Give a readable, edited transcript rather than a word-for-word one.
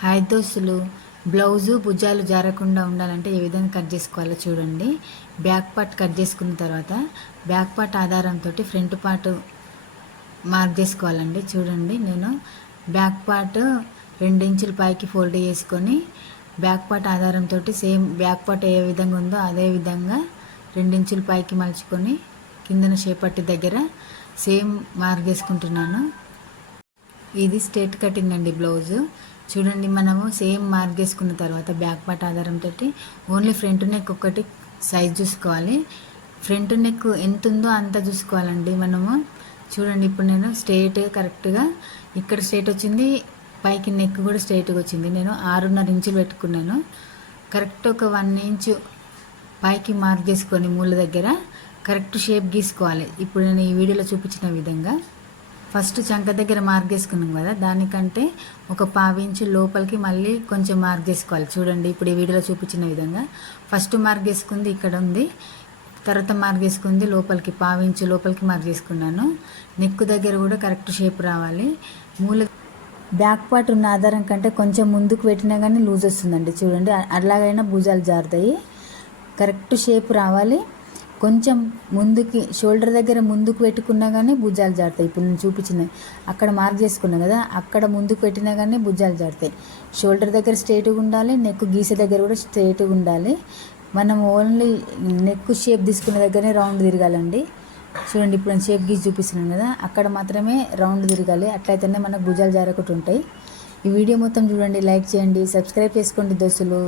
Hi దోస్తులు, blouse భుజాలు జారకుండా ఉండాలంటే ఏ విధంగా కట్ చేసుకోవాలో చూడండి. బ్యాక్ పార్ట్ కట్ చేసుకున్న తర్వాత బ్యాక్ పార్ట్ ఆధారంతో ఫ్రంట్ పార్ట్ మార్క్ చేసుకోవాలండి. చూడండి, నేను బ్యాక్ పార్ట్ 2 ఇంచుల పైకి ఫోల్డ్ చేసుకొని బ్యాక్ పార్ట్ ఆధారంతో సేమ్ బ్యాక్ పార్ట్ ఏ విధంగా ఉందో అదే విధంగా 2 ఇంచుల పైకి మలుచుకొని కిందన షేపట్టి దగ్గర సేమ్ మార్క్ చేసుకుంటున్నాను. ఇది స్ట్రేట్ కటింగ్ అండి బ్లౌజు. చూడండి, మనము సేమ్ మార్క్ చేసుకున్న తర్వాత బ్యాక్ పార్ట్ ఆధారంతో ఓన్లీ ఫ్రంట్ నెక్ ఒక్కటి సైజ్ చూసుకోవాలి. ఫ్రంట్ నెక్ ఎంత ఉందో అంత చూసుకోవాలండి మనము. చూడండి, ఇప్పుడు నేను స్ట్రేట్ కరెక్ట్గా ఇక్కడ స్ట్రేట్ వచ్చింది, పైకి నెక్ కూడా స్ట్రేట్గా వచ్చింది. నేను 6.5 ఇంచులు పెట్టుకున్నాను. కరెక్ట్ ఒక 1 ఇంచు పైకి మార్క్ చేసుకొని మూల దగ్గర కరెక్ట్ షేప్ గీసుకోవాలి. ఇప్పుడు నేను ఈ వీడియోలో చూపించిన విధంగా ఫస్ట్ చంక దగ్గర మార్క్ చేసుకున్నాం కదా, దానికంటే ఒక 1/2 ఇంచు లోపలికి మళ్ళీ కొంచెం మార్క్ చేసుకోవాలి. చూడండి, ఇప్పుడు ఈ వీడియోలో చూపించిన విధంగా ఫస్ట్ మార్క్ చేసుకుంది ఇక్కడ ఉంది, తర్వాత మార్క్ చేసుకుంది లోపలికి 1/2 ఇంచు లోపలికి మార్క్ చేసుకున్నాను. నెక్ దగ్గర కూడా కరెక్ట్ షేప్ రావాలి. మూల బ్యాక్ పార్ట్ ఉన్న ఆధారం కంటే కొంచెం ముందుకు పెట్టినా కానీ లూజ్ వస్తుందండి. చూడండి, అలాగైనా భుజాలు జారుతాయి. కరెక్ట్ షేప్ రావాలి. కొంచెం ముందుకి షోల్డర్ దగ్గర ముందుకు పెట్టుకున్నా కానీ భుజాలు జారుతాయి. ఇప్పుడు నేను చూపించిన అక్కడ మార్క్ చేసుకున్నాను కదా, అక్కడ ముందుకు పెట్టినా కానీ భుజాలు జారుతాయి. షోల్డర్ దగ్గర స్ట్రైట్గా ఉండాలి, నెక్ గీసే దగ్గర కూడా స్ట్రైట్గా ఉండాలి. మనం ఓన్లీ నెక్ షేప్ తీసుకున్న దగ్గరనే రౌండ్ తిరగాలండి. చూడండి, ఇప్పుడు నేను షేప్ గీసి చూపిస్తున్నాను కదా, అక్కడ మాత్రమే రౌండ్ తిరగాలి. అట్లయితేనే మనకు భుజాలు జారకుండా ఉంటాయి. ఈ వీడియో మొత్తం చూడండి, లైక్ చేయండి, సబ్స్క్రైబ్ చేసుకోండి దోస్తులు.